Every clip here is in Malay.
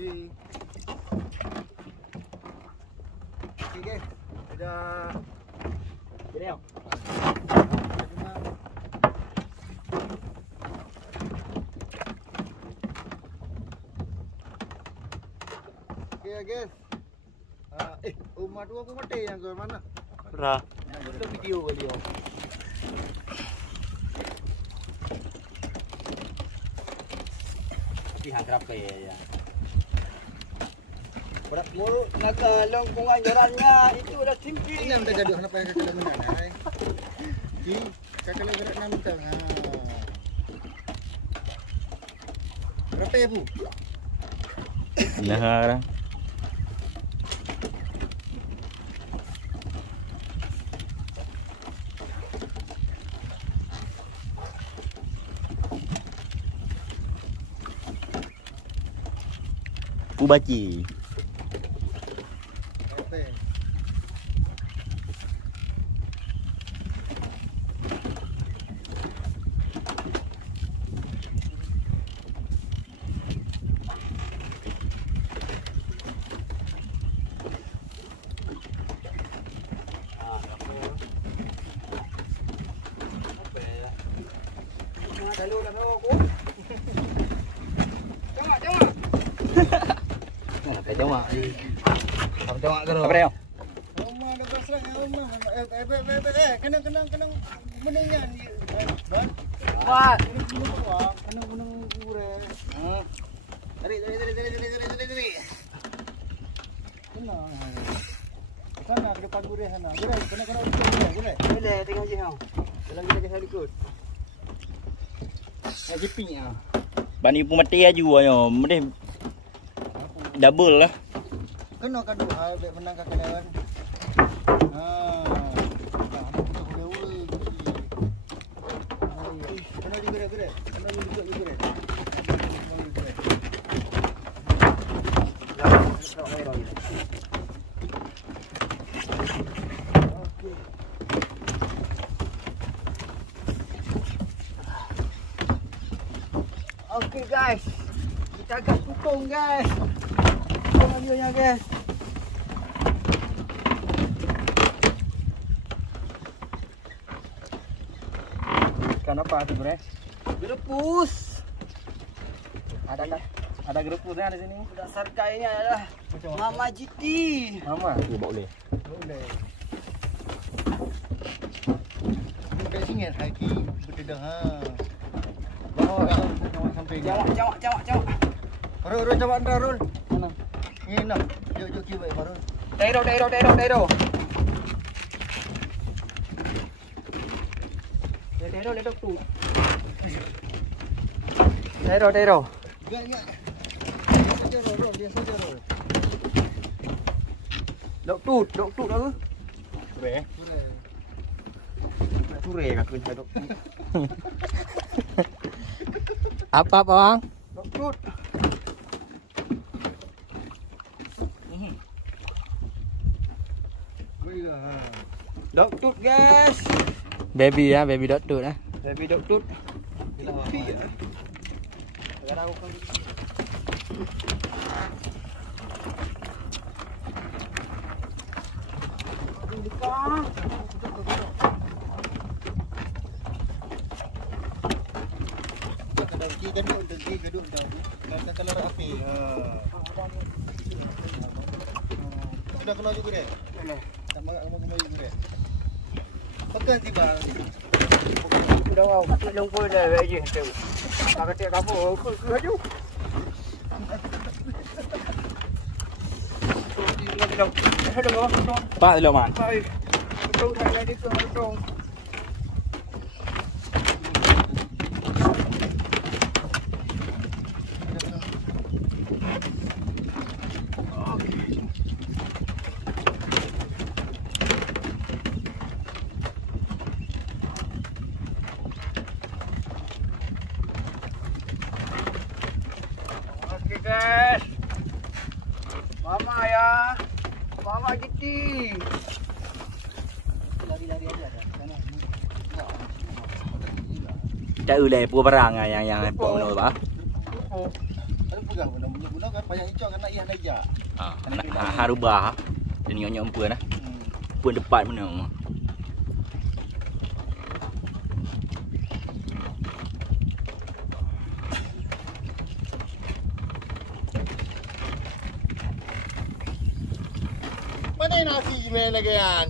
Oke, udah. Jadi ya. Oke ya guys. Rumah dua aku mati yang ke mana? Ra. Ada video kali ya. Pihak berapa ya? Berat mulu naga lengkungan jalannya itu udah tinggi. Ini yang gaduh kenapa yang kakak menang? Di kakak berat 6 meter. Berapa ya, Bu? Nah, Pubaci. Jawab. Jawab ke apa dia? Rumah ada pasrah rumah. Kenang menengnya ni. Wah. Kenang gure. Tarik. Kenang. Sana ke depan gure sana. Gure, kena gure. Boleh tengok je kau. Dalam kita saya ikut. Jiping ah. Bani pun mati aja yo. Mending double lah. Kena kadu habis menang kakak lawan. Kena di gure. Kena duduk di gure. Okey guys. Kita agak tukung guys. Videonya guys. Ikan apa tu bre? Gerepus. Ada gerepusnya di sini. Dasar kainnya adalah Mama GT. Mama, tu boleh. Boleh. Pakai singet haki betul ha. Bawa sampai Jawab. Rul jawab Rul. Mana? Ini nak. Jom kibai baru. Dairo. Dairo tu. Dairo. Enggak. Dia saja Rul. Dok tut apa? Ture kata dok. Apa bang? Dok tut. Dok tut guys. Baby dok tut lah. Baby dok tut. Iya. Sekarang aku kan. Gaduh dah. Kalau api. Sudah kena juga deh. Tak makan kamu juga deh. Pekan tiba. Udah wow, long pun dah aje tu. Tak kata kamu ke aja. Pak dulu man. Betul tak lagi tu dong. Guys, Mama GT. Lari aja dah. Tak ulai pun barang yang pok menol bah. Ada gah guna kan payah hijau kan nak iah naja. Harubah. Dan nyonyok empun lah. Empun depan mana. Mana nasi main lagi kan?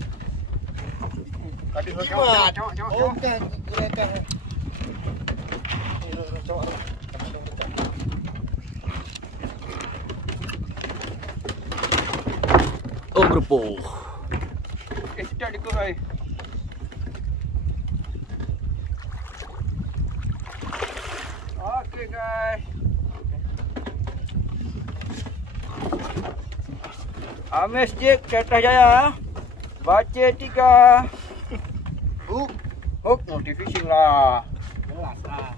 Tadi Gimana? cok. Oh kan, mereka. Oh berpo. Sedap dikut oi. Okey guys. Ames Jek Kertajaya. Baca 3. Hook multi fishing lah. Jelas lah.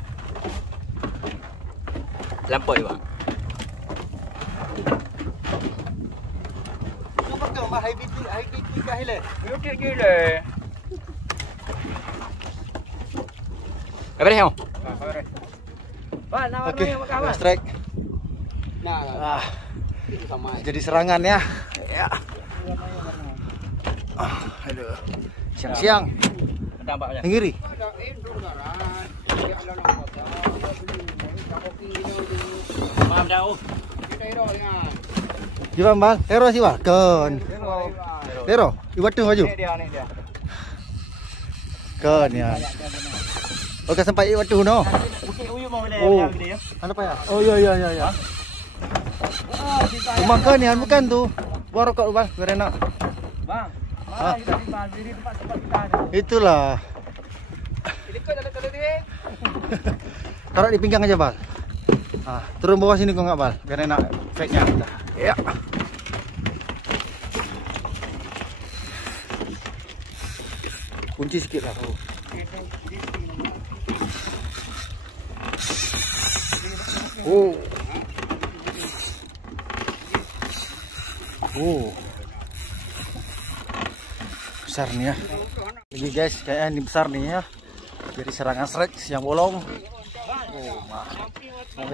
Lampau bang. Apa kau mah high beat kah ile? Beauty gila. Apa dia? Bal, nak Okey, warna yang makan. strike. Nah, Sama. Jadi serangan ya. Ya. Aduh. Siang-siang. Tampaknya. Ngiri. Maaf jauh. Gimana bang? Hero sih bang? Kon. Hero. Iwat tu maju. Ni dia. Kon ya. Okey sampai iwat tu no. Bukit Uyuk mau dia Oh. yang gede ya. Mana pak ya? Oh ya. Makan ya bukan tu. Buang rokok bang, biar enak. Bang, Ah. kita di tempat-tempat kita ada. Itulah. Ikut dalam tadi dia. Taruh di pinggang aja bal. Ah, turun bawah sini kau nggak bal, biar enak efeknya. Ya. Kunci sikit lah. Oh. Oh. Besar nih ya. Ini guys, kayaknya ini besar nih ya. Jadi serangan strike yang bolong. Oh, mah.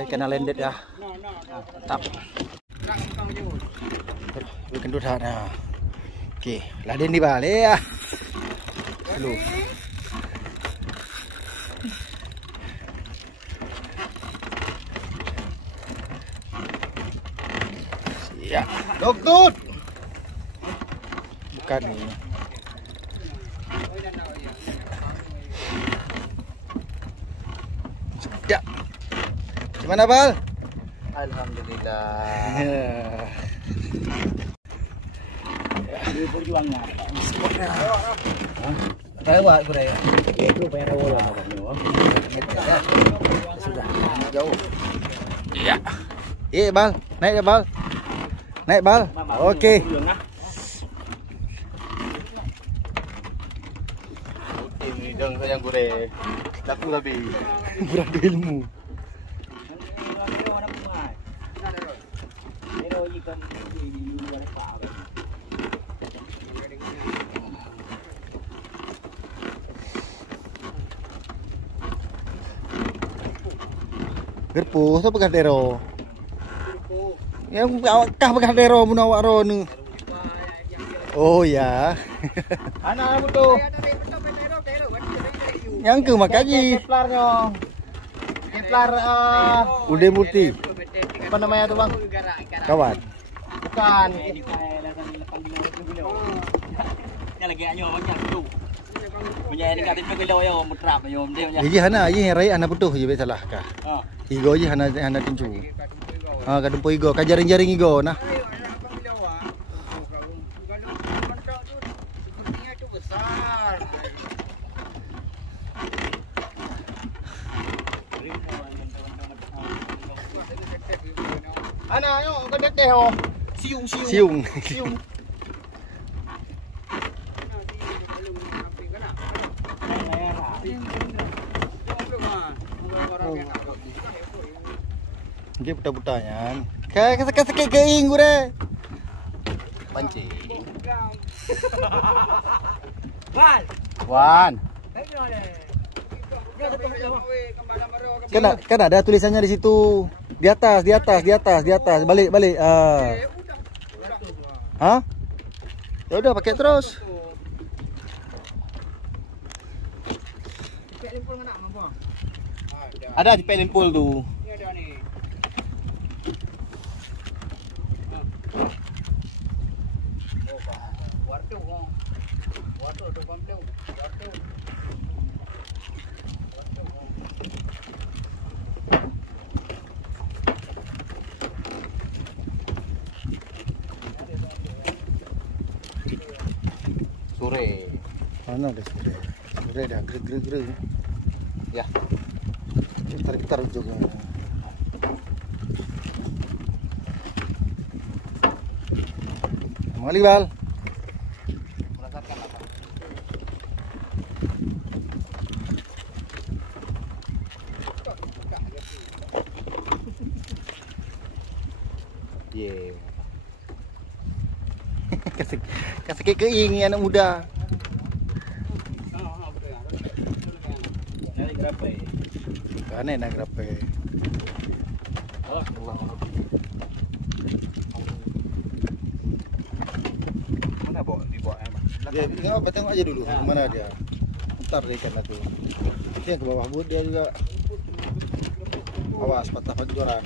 Kena landed ya. Mantap. Kendut hana. Okey, laden di balik ya. Dulu. Ya, dokter. Bukan nih. Ya. Gimana, Bal? Alhamdulillah. Dia berjuangnya. Rawa gue ya. Itu bayar bola Sudah jauh. Iya. Bal, naik ya, Bal. Naik, Bal. Okey. Ini dong sayang gue. Laku lebih. Beradu ilmu. Gerpu, siapa pegang dero? Yang kah pegang dero mun awak ro nu. Oh ya. Anak betul. Yang ke makaji. Keplarnya. Keplar Udah putih. apa namanya tuh, Bang? Kawan. Bukan. Ini lagi anyo banyak tu. Punya ini kat kilo ya mutrap yo dia punya. Ye hana ye rai ana betuh ye salah kah. Ha. Igo je hana tinju. Ha kadumpo igo, kajaring-jaring igo nah. Anak yo gede deh oh. Siung. Dia buta-butanya. Kayak sakit keing gue. Pancing. Bal. Wan. Kan ada tulisannya di situ. Di atas. Balik. Hah? Ya udah pakai terus. Ada di pelimpul tuh. Sore. Mana ada sore? Sore dah gerak. Ya. Gitar juga. Mali bal. Merasakan apa? Yeah. kasih keing anak muda. Nari grape. Aneh nak grape. Mana dibawa emang? Dia enggak apa tengok aja dulu mana dia. Ntar dia ikan itu. Dia ke bawah bud dia juga. Awas patah pancuran.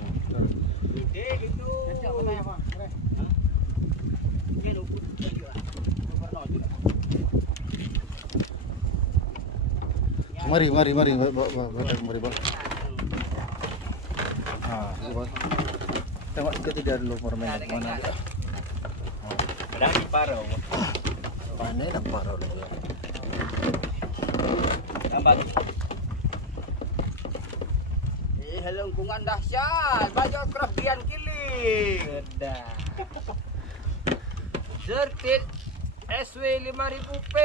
Mari. Mari, Bal. Ah, Bal. Tengok kita tidak dulu permen mana dia. Ada di paro. Panen nak parau dulu. Tambah. Lengkungan dahsyat. Baju kerapian kiling. Sudah. Zertit SW 5000P.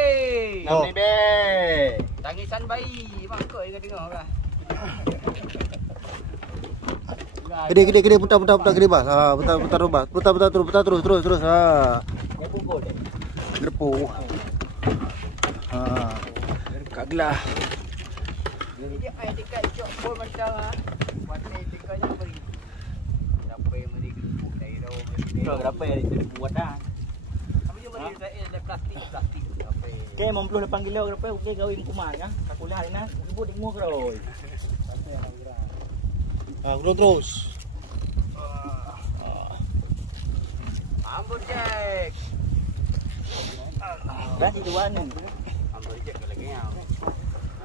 Oh. Namni be. Tangisan bayi. Mangkuk ingat tengok lah. Gede putar gede Bal. Ha, putar rubah. Putar terus. Ha. Yang pukul deh. Gerpu. Ha. Kaglah. Jadi ai dekat jok pun macam warna dekatnya beri. Berapa yang mari gerpu dari dah. Berapa yang dibuat dah? Apa je beri ada plastik. Apa? Okey, 98 kilo berapa? Okey, gawin kumar ya. Kakulah hari na. Ibu dengmo keroi. Ha, terus. Ambur Jack. Dah di luar ni. Ambur Jack lagi ya.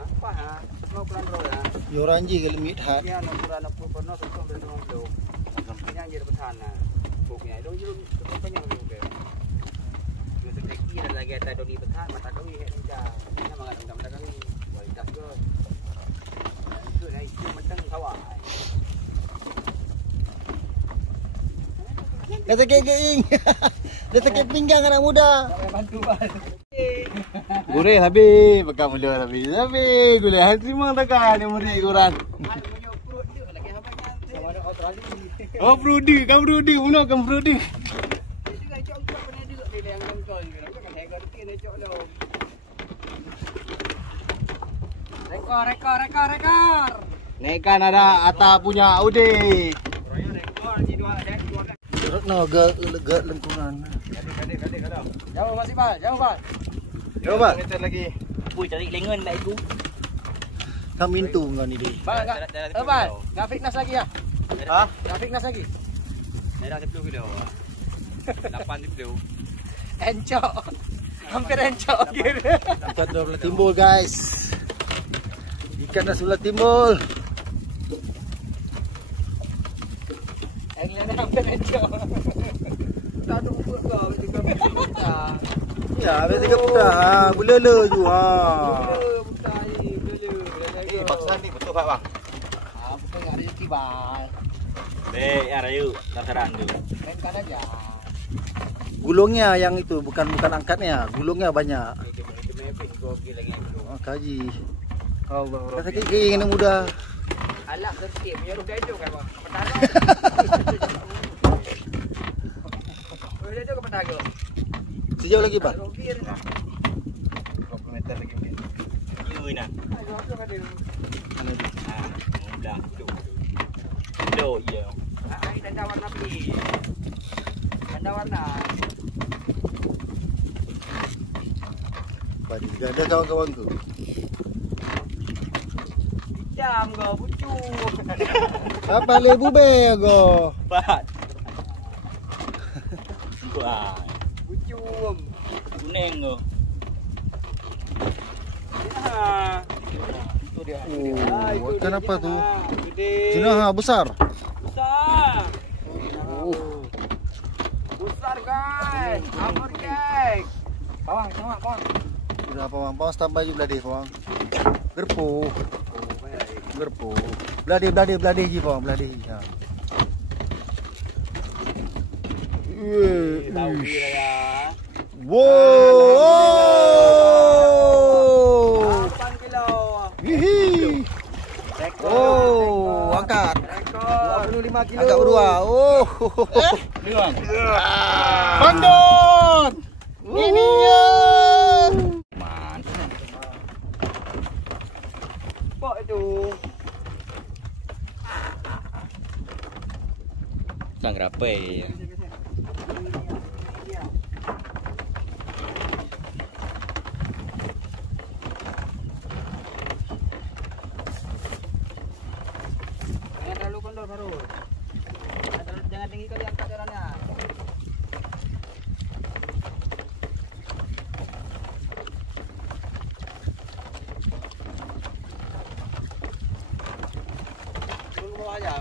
Apa ha? Mau pelan roh ya. Yoranji ke limit hat. Ya nak pelan apa pernah susah belum tu. Yang jadi petana. Pokoknya dong jurung banyak dulu ke. Dia sekali ada lagi ada doni petan mata doi hek ninja. Nya mangan undang dah kami. Kualitas ke. Itu dah itu mentang sawah. Dia sakit keing. Dia sakit pinggang anak muda. Bantu bal. Gurih habis, pegang mula habis. Habis gulai hang terima takkan ni murid kurang. Oh, Brudi, kamu Brudi, mula kamu Brudi. Rekor. Nekan ada Ata punya Udi. No, gak lengkungan. Jauh masih bal, jauh bal. Coba. Meter lagi. Pui cari lengan dah itu. Kami tu kau ni dia. Bal, bal, enggak fitness lagi ya? Hah? Enggak fitness lagi. Merah 10 kilo. 8 kilo. Encok. Hampir encok gitu. Ikan dah mula timbul guys. Ikan dah mula timbul. Yang lain hampir encok. Tak ada buat kau juga buta. Ya, habis 3 putar. Ha, gulala je. Ha. Buta ni, bela. Paksa ni betul Pak bang. Ah, bukan ada rezeki bal. Baik, ya Rayu, dasaran tu. Mainkan aja. Gulungnya yang itu bukan angkatnya. Gulungnya banyak. Oh, kaji. Allah. Dah sakit keing anak muda. Alah tertib punya rupiah itu kan bang. Petara. Boleh tu ke petara? Sejauh lagi, Bang? Rupiah ni. 20 meter lagi mungkin. Ini nak. Ayo tu kan dia. Mana tu? Belah tu. Do ya. Ini tanda warna pink. Tanda warna. Tidak ada kawan-kawanku. Jam kau bucu. Apa lebu be go? Pat. Wah, Bucu. kuning tu. Ya. Tu dia. Oh, ikan apa tu? Gede. Jinaha besar. Besar. Besar guys. Amor guys. Bawang, bawang. Sudah pawang tambah je beladih pawang. Gerpo. Gerpo. Beladih je pawang, beladih. Ha. Tahu dia ya. Wow. 8 kilo. Hihi. Oh, angkat. Rekor 25 kilo. Angkat berdua. Oh. Ni bang. Bandot. Ini ya. Pok itu. Sang rapai. Jangan terlalu kondor baru. Jangan tinggi kali angkat jalannya. Turun bawah aja.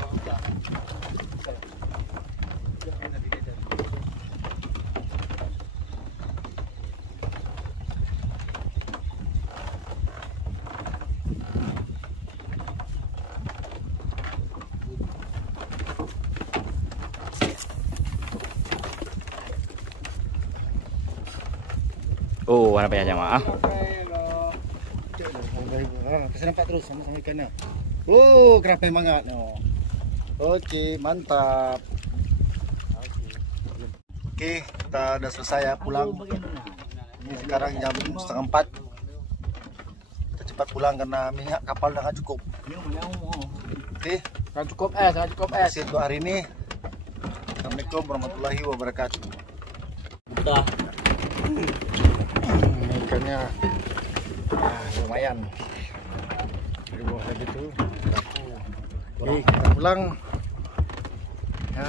Oh, warna banyak jamaah. Kasih nampak terus sama-sama ikannya. Oh, kerapai banget. No. Oke, mantap. Oke, kita udah selesai ya pulang. Ini sekarang jam 3:30. Kita cepat pulang karena minyak kapal udah nggak cukup. Oke, Jangan cukup es, jangan cukup es. kasih untuk hari ini. Assalamualaikum warahmatullahi wabarakatuh. Dah. Ikannya lumayan. Di bawah tadi tuh. Oke, kita pulang. Ya.